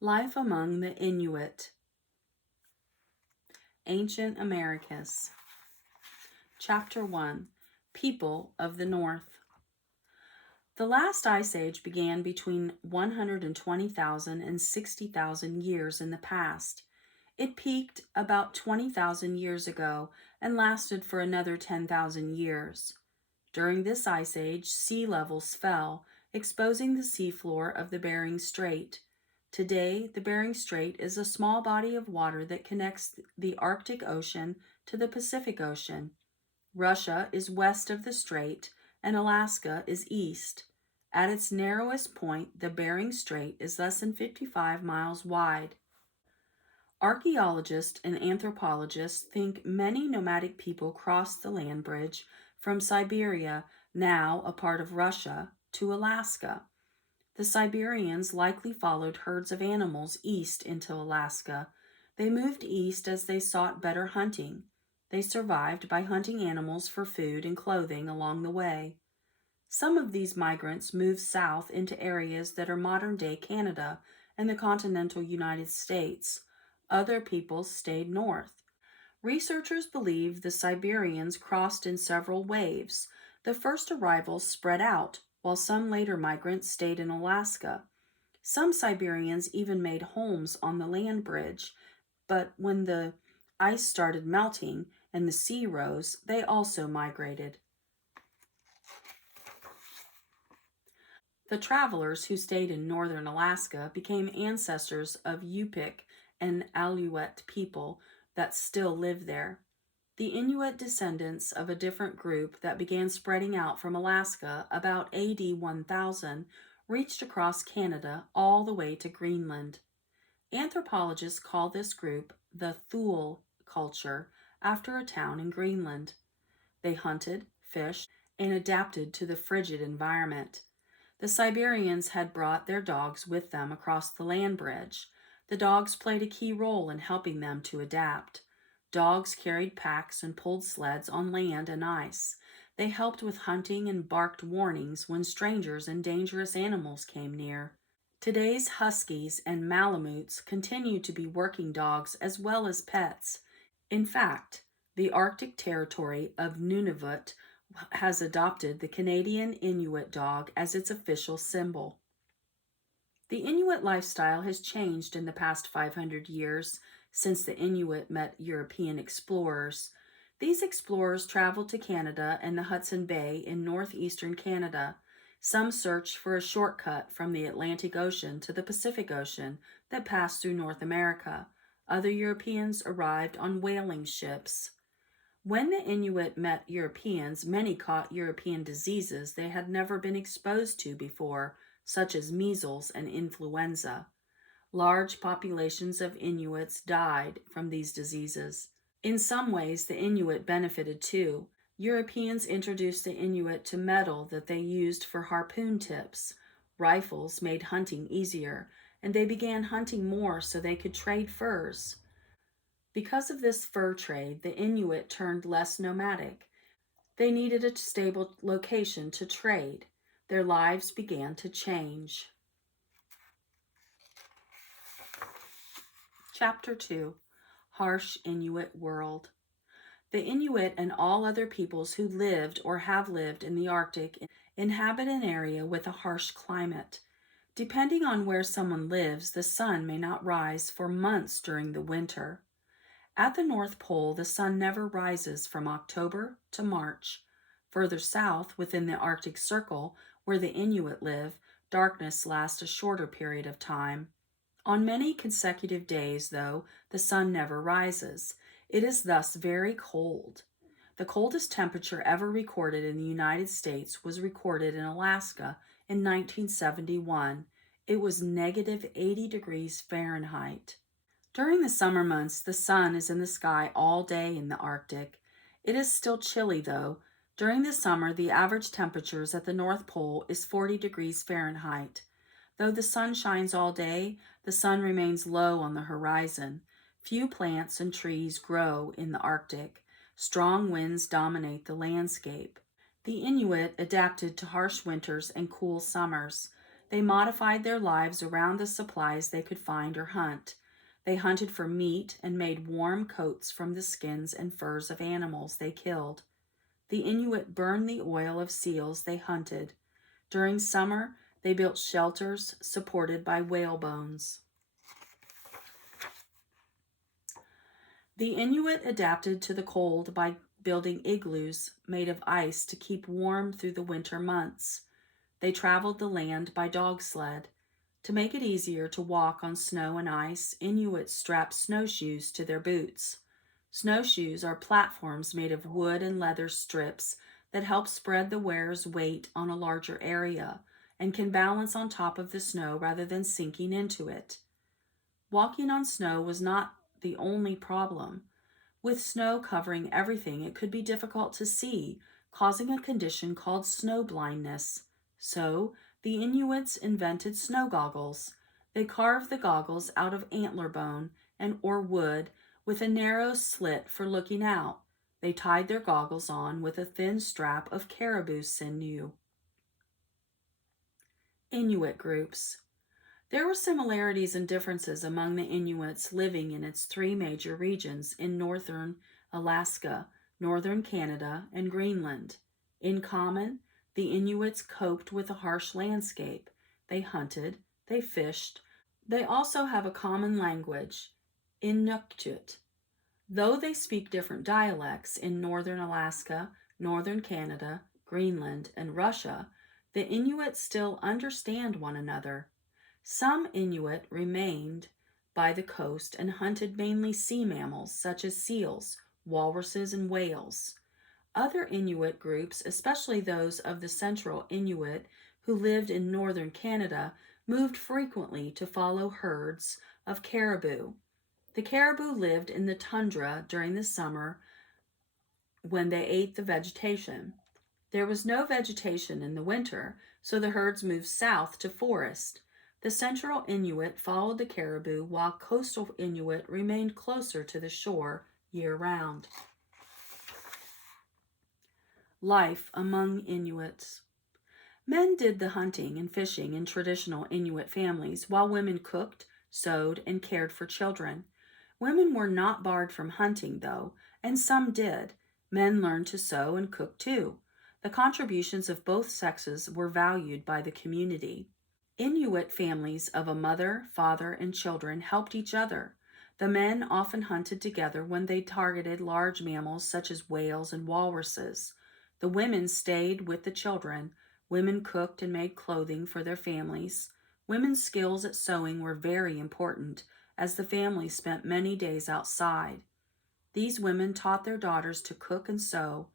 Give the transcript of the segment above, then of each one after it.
Life among the Inuit. Ancient Americas. Chapter 1. People of the North. The last ice age began between 120,000 and 60,000 years in the past. It peaked about 20,000 years ago and lasted for another 10,000 years. During this ice age, sea levels fell, exposing the seafloor of the Bering Strait. Today, the Bering Strait is a small body of water that connects the Arctic Ocean to the Pacific Ocean. Russia is west of the strait, and Alaska is east. At its narrowest point, the Bering Strait is less than 55 miles wide. Archaeologists and anthropologists think many nomadic people crossed the land bridge from Siberia, now a part of Russia, to Alaska. The Siberians likely followed herds of animals east into Alaska. They moved east as they sought better hunting. They survived by hunting animals for food and clothing along the way. Some of these migrants moved south into areas that are modern-day Canada and the continental United States. Other peoples stayed north. Researchers believe the Siberians crossed in several waves. The first arrivals spread out, while some later migrants stayed in Alaska. Some Siberians even made homes on the land bridge, but when the ice started melting and the sea rose, they also migrated. The travelers who stayed in northern Alaska became ancestors of Yupik and Aleut people that still live there. The Inuit descendants of a different group that began spreading out from Alaska about AD 1000 reached across Canada all the way to Greenland. Anthropologists call this group the Thule culture after a town in Greenland. They hunted, fished, and adapted to the frigid environment. The Siberians had brought their dogs with them across the land bridge. The dogs played a key role in helping them to adapt. Dogs carried packs and pulled sleds on land and ice. They helped with hunting and barked warnings when strangers and dangerous animals came near. Today's Huskies and Malamutes continue to be working dogs as well as pets. In fact, the Arctic territory of Nunavut has adopted the Canadian Inuit dog as its official symbol. The Inuit lifestyle has changed in the past 500 years since the Inuit met European explorers. These explorers traveled to Canada and the Hudson Bay in northeastern Canada. Some searched for a shortcut from the Atlantic Ocean to the Pacific Ocean that passed through North America. Other Europeans arrived on whaling ships. When the Inuit met Europeans, many caught European diseases they had never been exposed to before, such as measles and influenza. Large populations of Inuits died from these diseases. In some ways, the Inuit benefited too. Europeans introduced the Inuit to metal that they used for harpoon tips. Rifles made hunting easier, and they began hunting more so they could trade furs. Because of this fur trade, the Inuit turned less nomadic. They needed a stable location to trade. Their lives began to change. Chapter 2. Harsh Inuit World. The Inuit and all other peoples who lived or have lived in the Arctic inhabit an area with a harsh climate. Depending on where someone lives, the sun may not rise for months during the winter. At the North Pole, the sun never rises from October to March. Further south, within the Arctic Circle, where the Inuit live, darkness lasts a shorter period of time. On many consecutive days, though, the sun never rises. It is thus very cold. The coldest temperature ever recorded in the United States was recorded in Alaska in 1971. It was negative 80 degrees Fahrenheit. During the summer months, the sun is in the sky all day in the Arctic. It is still chilly, though. During the summer, the average temperatures at the North Pole is 40 degrees Fahrenheit. Though the sun shines all day, the sun remains low on the horizon. Few plants and trees grow in the Arctic. Strong winds dominate the landscape. The Inuit adapted to harsh winters and cool summers. They modified their lives around the supplies they could find or hunt. They hunted for meat and made warm coats from the skins and furs of animals they killed. The Inuit burned the oil of seals they hunted. During summer, they built shelters supported by whale bones. The Inuit adapted to the cold by building igloos made of ice to keep warm through the winter months. They traveled the land by dog sled. To make it easier to walk on snow and ice, Inuits strapped snowshoes to their boots. Snowshoes are platforms made of wood and leather strips that help spread the wearer's weight on a larger area and can balance on top of the snow rather than sinking into it. Walking on snow was not the only problem. With snow covering everything, it could be difficult to see, causing a condition called snow blindness. So, the Inuits invented snow goggles. They carved the goggles out of antler bone or wood with a narrow slit for looking out. They tied their goggles on with a thin strap of caribou sinew. Inuit groups. There were similarities and differences among the Inuits living in its three major regions in northern Alaska, northern Canada, and Greenland. In common, the Inuits coped with a harsh landscape. They hunted, they fished. They also have a common language, Inuktitut. Though they speak different dialects in northern Alaska, northern Canada, Greenland, and Russia, the Inuits still understand one another. Some Inuit remained by the coast and hunted mainly sea mammals such as seals, walruses, and whales. Other Inuit groups, especially those of the central Inuit who lived in northern Canada, moved frequently to follow herds of caribou. The caribou lived in the tundra during the summer when they ate the vegetation. There was no vegetation in the winter, so the herds moved south to forest. The central Inuit followed the caribou while coastal Inuit remained closer to the shore year-round. Life among Inuits. Men did the hunting and fishing in traditional Inuit families, while women cooked, sewed, and cared for children. Women were not barred from hunting, though, and some did. Men learned to sew and cook too. The contributions of both sexes were valued by the community. Inuit families of a mother, father, and children helped each other. The men often hunted together when they targeted large mammals such as whales and walruses. The women stayed with the children. Women cooked and made clothing for their families. Women's skills at sewing were very important, as the family spent many days outside. These women taught their daughters to cook and sew.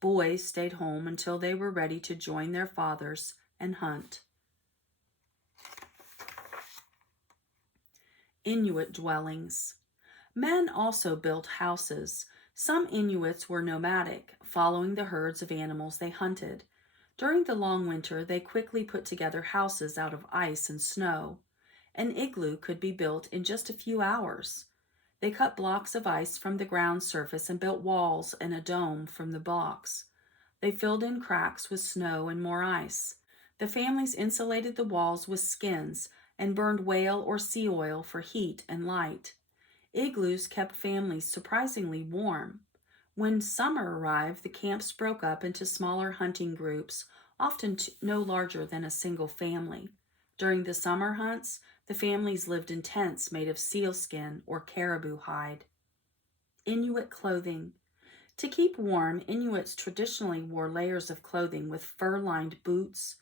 Boys stayed home until they were ready to join their fathers and hunt. Inuit dwellings. Men also built houses. Some Inuits were nomadic, following the herds of animals they hunted. During the long winter, they quickly put together houses out of ice and snow. An igloo could be built in just a few hours. They cut blocks of ice from the ground surface and built walls and a dome from the blocks. They filled in cracks with snow and more ice. The families insulated the walls with skins and burned whale or sea oil for heat and light. Igloos kept families surprisingly warm. When summer arrived, the camps broke up into smaller hunting groups, often no larger than a single family. During the summer hunts, the families lived in tents made of sealskin or caribou hide. Inuit clothing. To keep warm, Inuits traditionally wore layers of clothing with fur-lined boots,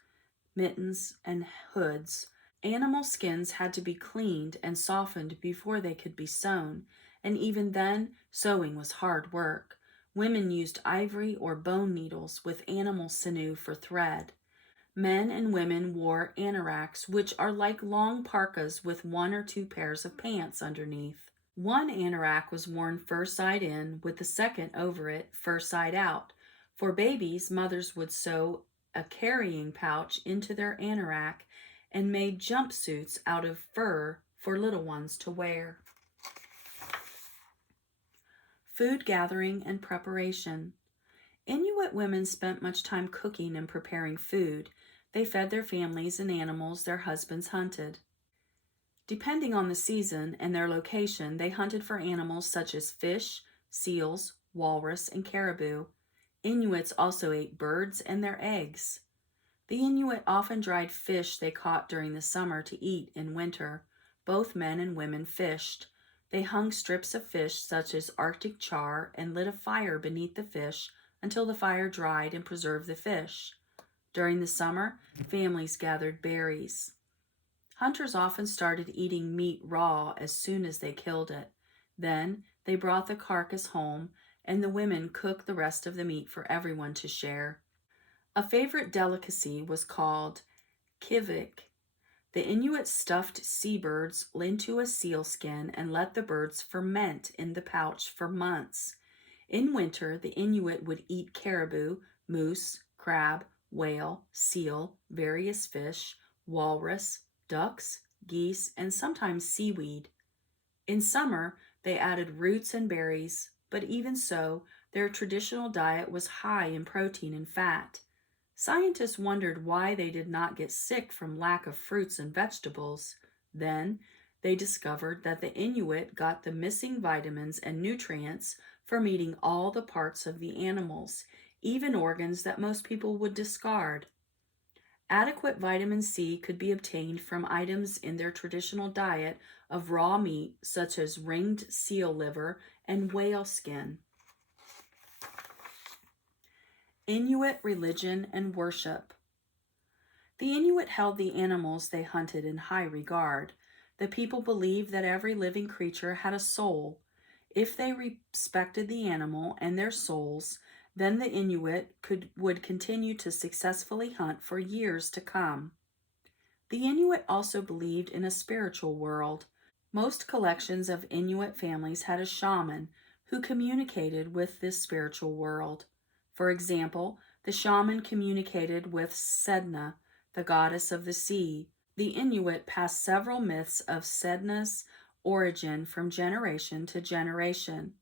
mittens, and hoods. Animal skins had to be cleaned and softened before they could be sewn, and even then, sewing was hard work. Women used ivory or bone needles with animal sinew for thread. Men and women wore anoraks, which are like long parkas with one or two pairs of pants underneath. One anorak was worn fur side in, with the second over it, fur side out. For babies, mothers would sew a carrying pouch into their anorak and made jumpsuits out of fur for little ones to wear. Food gathering and preparation. Inuit women spent much time cooking and preparing food. they fed their families and animals their husbands hunted. Depending on the season and their location, they hunted for animals such as fish, seals, walrus, and caribou. Inuits also ate birds and their eggs. The Inuit often dried fish they caught during the summer to eat in winter. Both men and women fished. They hung strips of fish such as Arctic char and lit a fire beneath the fish until the fire dried and preserved the fish. During the summer, families gathered berries. Hunters often started eating meat raw as soon as they killed it. Then they brought the carcass home, and the women cooked the rest of the meat for everyone to share. A favorite delicacy was called kivik. The Inuit stuffed seabirds into a sealskin and let the birds ferment in the pouch for months. In winter, the Inuit would eat caribou, moose, crab, whale, seal, various fish, walrus, ducks, geese, and sometimes seaweed. In summer, they added roots and berries, but even so, their traditional diet was high in protein and fat. Scientists wondered why they did not get sick from lack of fruits and vegetables. Then, they discovered that the Inuit got the missing vitamins and nutrients from eating all the parts of the animals, even organs that most people would discard. Adequate vitamin C could be obtained from items in their traditional diet of raw meat, such as ringed seal liver and whale skin. Inuit religion and worship. The Inuit held the animals they hunted in high regard. The people believed that every living creature had a soul. If they respected the animal and their souls, then the Inuit would continue to successfully hunt for years to come. The Inuit also believed in a spiritual world. Most collections of Inuit families had a shaman who communicated with this spiritual world. For example, the shaman communicated with Sedna, the goddess of the sea. The Inuit passed several myths of Sedna's origin from generation to generation.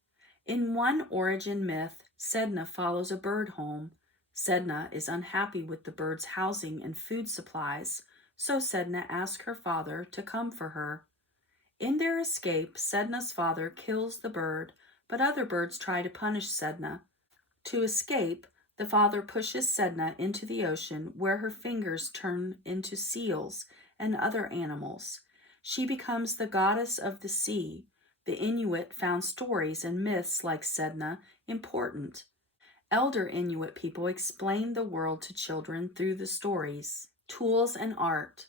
In one origin myth, Sedna follows a bird home. Sedna is unhappy with the bird's housing and food supplies, so Sedna asks her father to come for her. In their escape, Sedna's father kills the bird, but other birds try to punish Sedna. To escape, the father pushes Sedna into the ocean where her fingers turn into seals and other animals. She becomes the goddess of the sea. The Inuit found stories and myths like Sedna important. Elder Inuit people explained the world to children through the stories. Tools and art.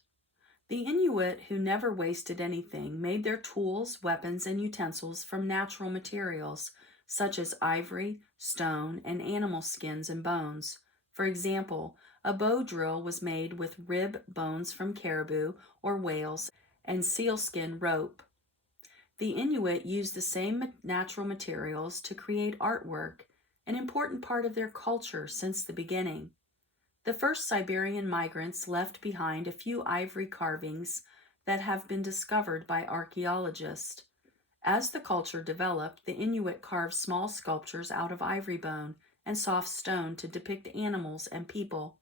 The Inuit, who never wasted anything, made their tools, weapons, and utensils from natural materials, such as ivory, stone, and animal skins and bones. For example, a bow drill was made with rib bones from caribou or whales and sealskin rope. The Inuit used the same natural materials to create artwork, an important part of their culture since the beginning. The first Siberian migrants left behind a few ivory carvings that have been discovered by archaeologists. As the culture developed, the Inuit carved small sculptures out of ivory bone and soft stone to depict animals and people.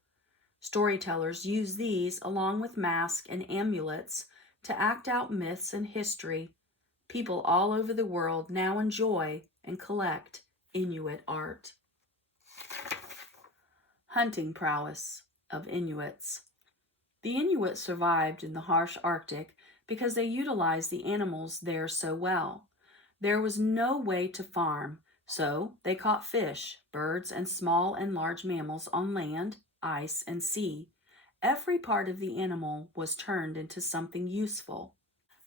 Storytellers used these along with masks and amulets to act out myths and history. People all over the world now enjoy and collect Inuit art. Hunting prowess of Inuits. The Inuit survived in the harsh Arctic because they utilized the animals there so well. There was no way to farm, so they caught fish, birds, and small and large mammals on land, ice, and sea. Every part of the animal was turned into something useful.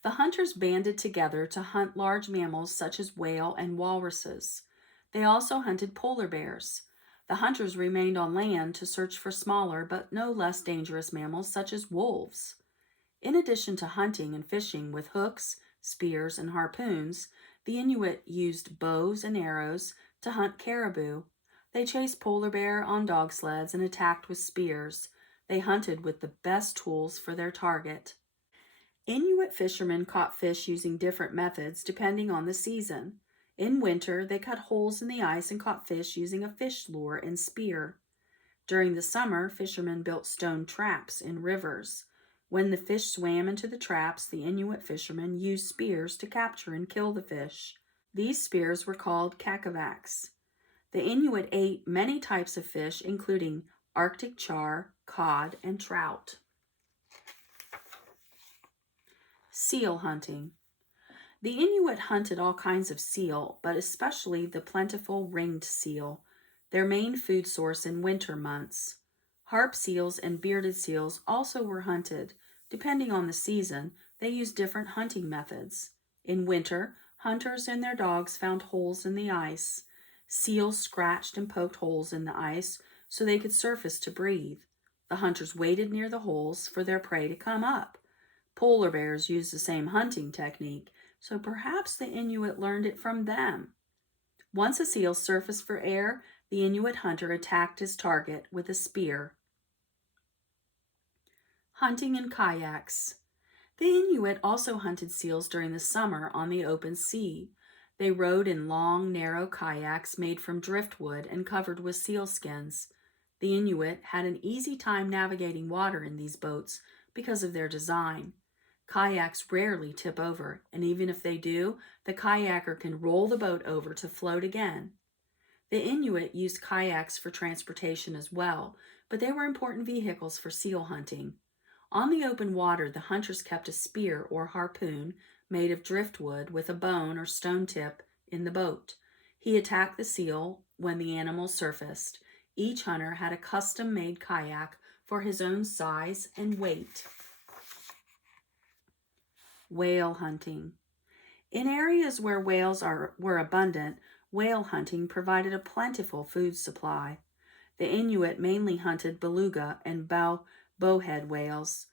The hunters banded together to hunt large mammals such as whale and walruses. They also hunted polar bears. The hunters remained on land to search for smaller but no less dangerous mammals such as wolves. In addition to hunting and fishing with hooks, spears, and harpoons, the Inuit used bows and arrows to hunt caribou. They chased polar bear on dog sleds and attacked with spears. They hunted with the best tools for their target. Inuit fishermen caught fish using different methods depending on the season. In winter, they cut holes in the ice and caught fish using a fish lure and spear. During the summer, fishermen built stone traps in rivers. When the fish swam into the traps, the Inuit fishermen used spears to capture and kill the fish. These spears were called kakavaks. The Inuit ate many types of fish, including Arctic char, cod, and trout. Seal hunting. The Inuit hunted all kinds of seal, but especially the plentiful ringed seal, their main food source in winter months. Harp seals and bearded seals also were hunted. Depending on the season, they used different hunting methods. In winter, hunters and their dogs found holes in the ice. Seals scratched and poked holes in the ice so they could surface to breathe. The hunters waited near the holes for their prey to come up. Polar bears used the same hunting technique, so perhaps the Inuit learned it from them. Once a seal surfaced for air, the Inuit hunter attacked his target with a spear. Hunting in kayaks. The Inuit also hunted seals during the summer on the open sea. They rowed in long, narrow kayaks made from driftwood and covered with seal skins. The Inuit had an easy time navigating water in these boats because of their design. Kayaks rarely tip over, and even if they do, the kayaker can roll the boat over to float again. The Inuit used kayaks for transportation as well, but they were important vehicles for seal hunting. On the open water, the hunters kept a spear or harpoon made of driftwood with a bone or stone tip in the boat. He attacked the seal when the animal surfaced. Each hunter had a custom-made kayak for his own size and weight. Whale hunting. In areas where whales were abundant, whale hunting provided a plentiful food supply. The Inuit mainly hunted beluga and bowhead whales.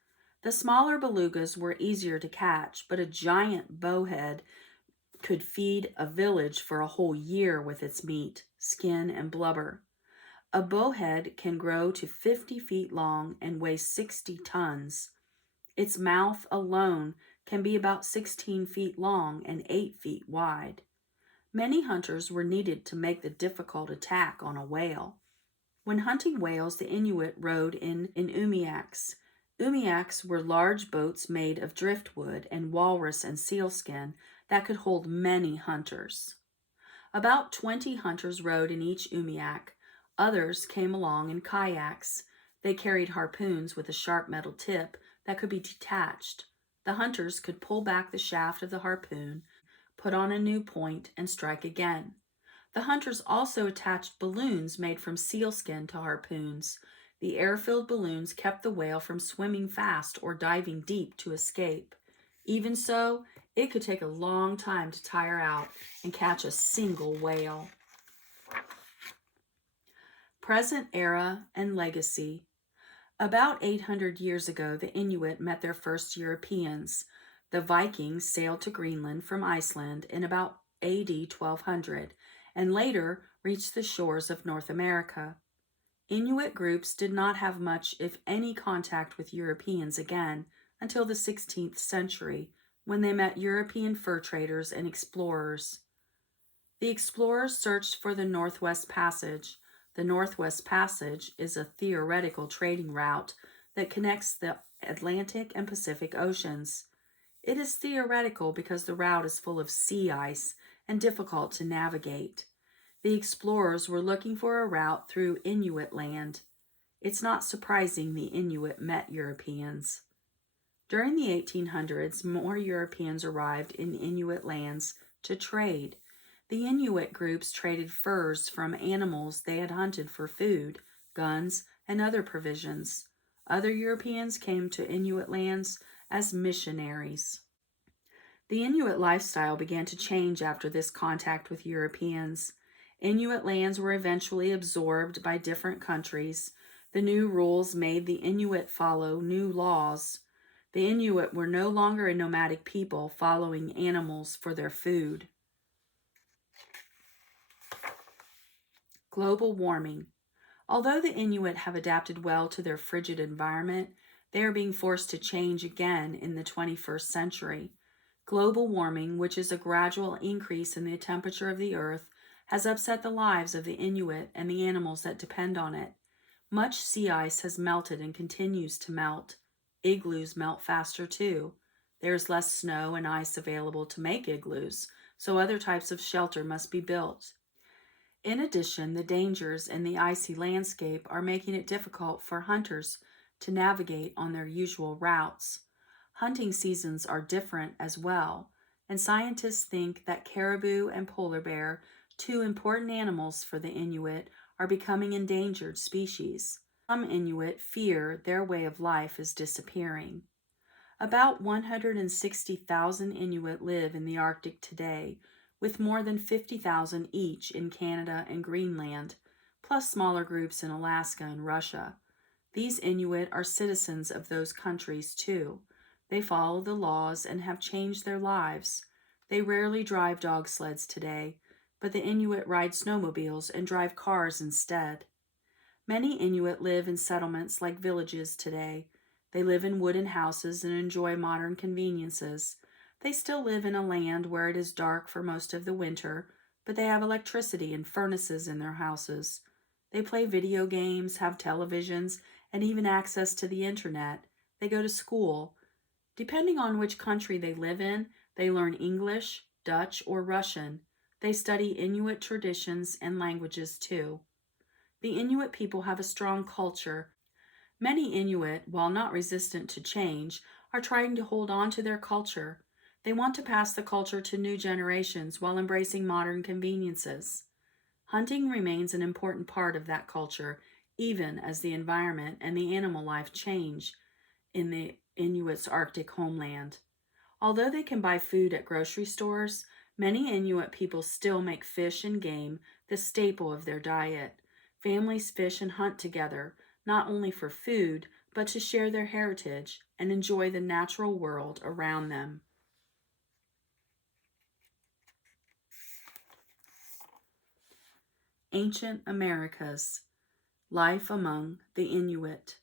The smaller belugas were easier to catch, but a giant bowhead could feed a village for a whole year with its meat, skin, and blubber. A bowhead can grow to 50 feet long and weigh 60 tons. Its mouth alone can be about 16 feet long and 8 feet wide. Many hunters were needed to make the difficult attack on a whale. When hunting whales, the Inuit rowed in umiaks. Umiaks were large boats made of driftwood and walrus and sealskin that could hold many hunters. About 20 hunters rowed in each umiak. Others came along in kayaks. They carried harpoons with a sharp metal tip that could be detached. The hunters could pull back the shaft of the harpoon, put on a new point, and strike again. The hunters also attached balloons made from sealskin to harpoons. The air-filled balloons kept the whale from swimming fast or diving deep to escape. Even so, it could take a long time to tire out and catch a single whale. Present era and legacy. About 800 years ago, the Inuit met their first Europeans. The Vikings sailed to Greenland from Iceland in about AD 1200 and later reached the shores of North America. Inuit groups did not have much, if any, contact with Europeans again until the 16th century, when they met European fur traders and explorers. The explorers searched for the Northwest Passage. The Northwest Passage is a theoretical trading route that connects the Atlantic and Pacific Oceans. It is theoretical because the route is full of sea ice and difficult to navigate. The explorers were looking for a route through Inuit land. It's not surprising the Inuit met Europeans. During the 1800s, more Europeans arrived in Inuit lands to trade. The Inuit groups traded furs from animals they had hunted for food, guns, and other provisions. Other Europeans came to Inuit lands as missionaries. The Inuit lifestyle began to change after this contact with Europeans. Inuit lands were eventually absorbed by different countries. The new rules made the Inuit follow new laws. The Inuit were no longer a nomadic people following animals for their food. Global warming. Although the Inuit have adapted well to their frigid environment, they are being forced to change again in the 21st century. Global warming, which is a gradual increase in the temperature of the earth, has upset the lives of the Inuit and the animals that depend on it. Much sea ice has melted and continues to melt. Igloos melt faster too. There's less snow and ice available to make igloos, so other types of shelter must be built. In addition, the dangers in the icy landscape are making it difficult for hunters to navigate on their usual routes. Hunting seasons are different as well, and scientists think that caribou and polar bear, two important animals for the Inuit, are becoming endangered species. Some Inuit fear their way of life is disappearing. About 160,000 Inuit live in the Arctic today, with more than 50,000 each in Canada and Greenland, plus smaller groups in Alaska and Russia. These Inuit are citizens of those countries too. They follow the laws and have changed their lives. They rarely drive dog sleds today, but the Inuit ride snowmobiles and drive cars instead. Many Inuit live in settlements like villages today. They live in wooden houses and enjoy modern conveniences. They still live in a land where it is dark for most of the winter, but they have electricity and furnaces in their houses. They play video games, have televisions, and even access to the internet. They go to school. Depending on which country they live in, they learn English, Dutch, or Russian. They study Inuit traditions and languages too. The Inuit people have a strong culture. Many Inuit, while not resistant to change, are trying to hold on to their culture. They want to pass the culture to new generations while embracing modern conveniences. Hunting remains an important part of that culture, even as the environment and the animal life change in the Inuit's Arctic homeland. Although they can buy food at grocery stores, many Inuit people still make fish and game the staple of their diet. Families fish and hunt together, not only for food, but to share their heritage and enjoy the natural world around them. Ancient Americas. Life among the Inuit.